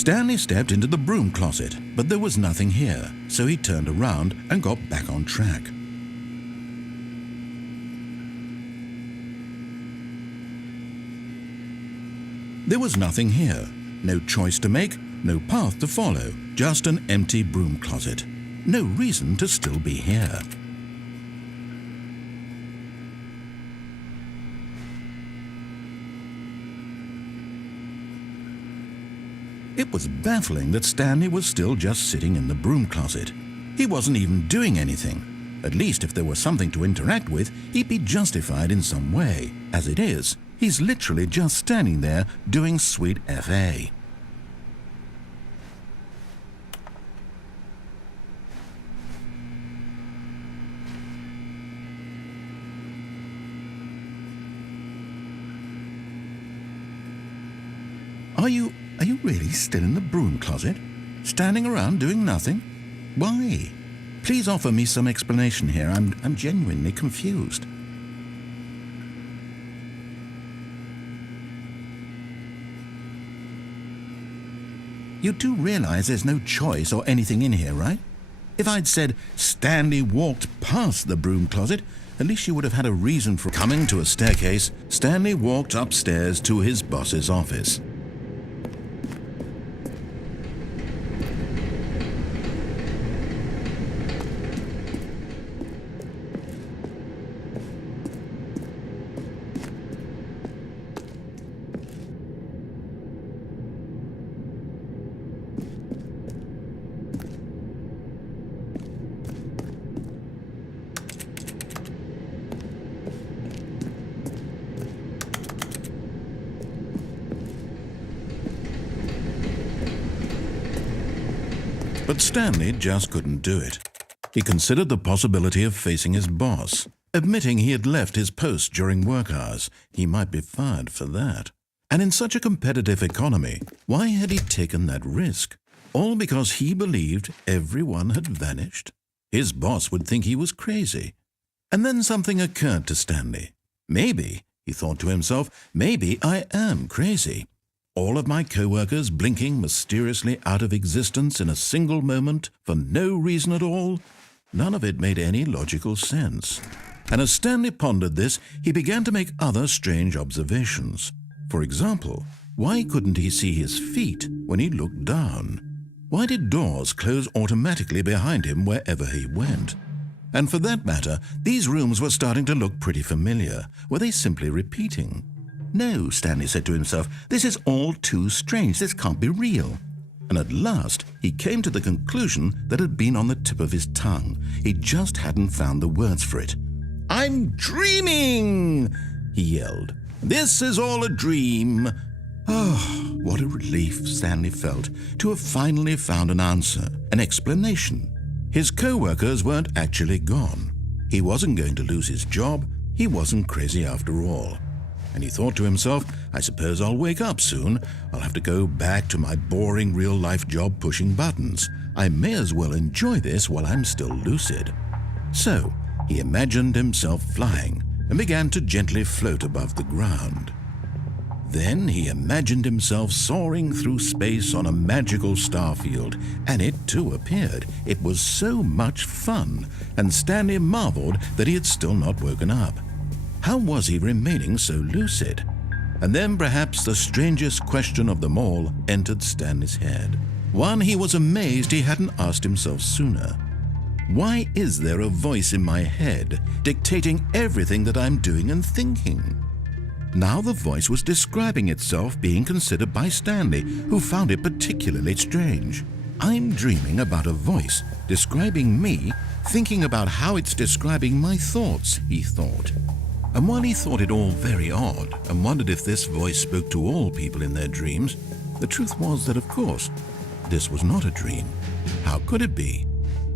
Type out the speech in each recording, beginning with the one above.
Stanley stepped into the broom closet, but there was nothing here, so he turned around and got back on track. There was nothing here, no choice to make, no path to follow, just an empty broom closet. No reason to still be here. It was baffling that Stanley was still just sitting in the broom closet. He wasn't even doing anything. At least if there was something to interact with, he'd be justified in some way. As it is, he's literally just standing there doing sweet FA. Are you really still in the broom closet? Standing around doing nothing? Why? Please offer me some explanation here. I'm genuinely confused. You do realize there's no choice or anything in here, right? If I'd said Stanley walked past the broom closet, at least you would have had a reason for coming to a staircase. Stanley walked upstairs to his boss's office. But Stanley just couldn't do it. He considered the possibility of facing his boss. Admitting he had left his post during work hours, he might be fired for that. And in such a competitive economy, why had he taken that risk? All because he believed everyone had vanished? His boss would think he was crazy. And then something occurred to Stanley. Maybe, he thought to himself, maybe I am crazy. All of my co-workers blinking mysteriously out of existence in a single moment for no reason at all? None of it made any logical sense. And as Stanley pondered this, he began to make other strange observations. For example, why couldn't he see his feet when he looked down? Why did doors close automatically behind him wherever he went? And for that matter, these rooms were starting to look pretty familiar. Were they simply repeating? No, Stanley said to himself, this is all too strange. This can't be real. And at last, he came to the conclusion that had been on the tip of his tongue. He just hadn't found the words for it. "I'm dreaming!" he yelled. "This is all a dream." Oh, what a relief Stanley felt to have finally found an answer, an explanation. His co-workers weren't actually gone. He wasn't going to lose his job. He wasn't crazy after all. And he thought to himself, I suppose I'll wake up soon. I'll have to go back to my boring real-life job pushing buttons. I may as well enjoy this while I'm still lucid. So he imagined himself flying and began to gently float above the ground. Then he imagined himself soaring through space on a magical starfield, and it too appeared. It was so much fun, and Stanley marveled that he had still not woken up. How was he remaining so lucid? And then perhaps the strangest question of them all entered Stanley's head. One he was amazed he hadn't asked himself sooner. Why is there a voice in my head dictating everything that I'm doing and thinking? Now the voice was describing itself being considered by Stanley, who found it particularly strange. I'm dreaming about a voice describing me, thinking about how it's describing my thoughts, he thought. And while he thought it all very odd and wondered if this voice spoke to all people in their dreams, the truth was that, of course, this was not a dream. How could it be?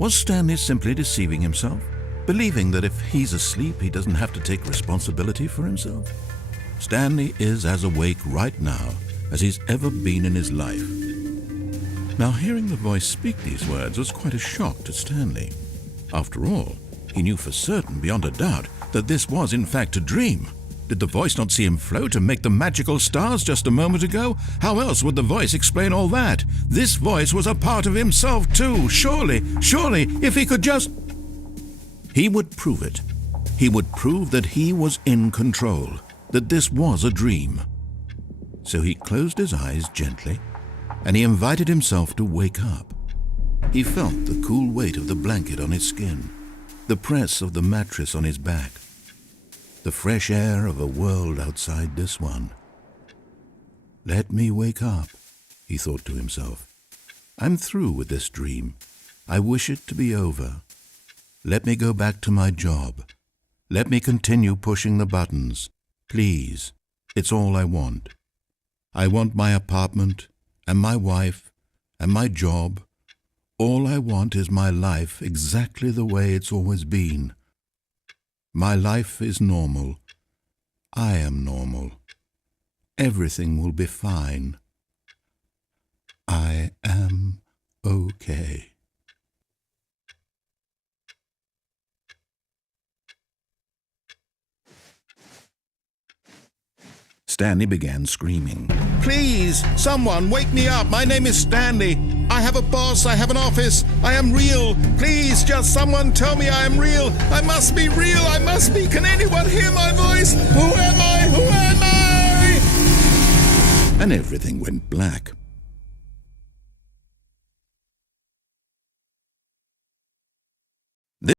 Was Stanley simply deceiving himself, believing that if he's asleep, he doesn't have to take responsibility for himself? Stanley is as awake right now as he's ever been in his life. Now, hearing the voice speak these words was quite a shock to Stanley. After all, he knew for certain, beyond a doubt, that this was in fact a dream. Did the voice not see him float and make the magical stars just a moment ago? How else would the voice explain all that? This voice was a part of himself too. Surely, if he could just... He would prove it. He would prove that he was in control, that this was a dream. So he closed his eyes gently, and he invited himself to wake up. He felt the cool weight of the blanket on his skin, the press of the mattress on his back, the fresh air of a world outside this one. Let me wake up, he thought to himself. I'm through with this dream. I wish it to be over. Let me go back to my job. Let me continue pushing the buttons. Please, it's all I want. I want my apartment, and my wife, and my job. All I want is my life exactly the way it's always been. My life is normal. I am normal. Everything will be fine. I am okay. Stanley began screaming. Please, someone, wake me up. My name is Stanley. I have a boss. I have an office. I am real. Please, just someone tell me I am real. I must be real. I must be. Can anyone hear my voice? Who am I? Who am I? And everything went black.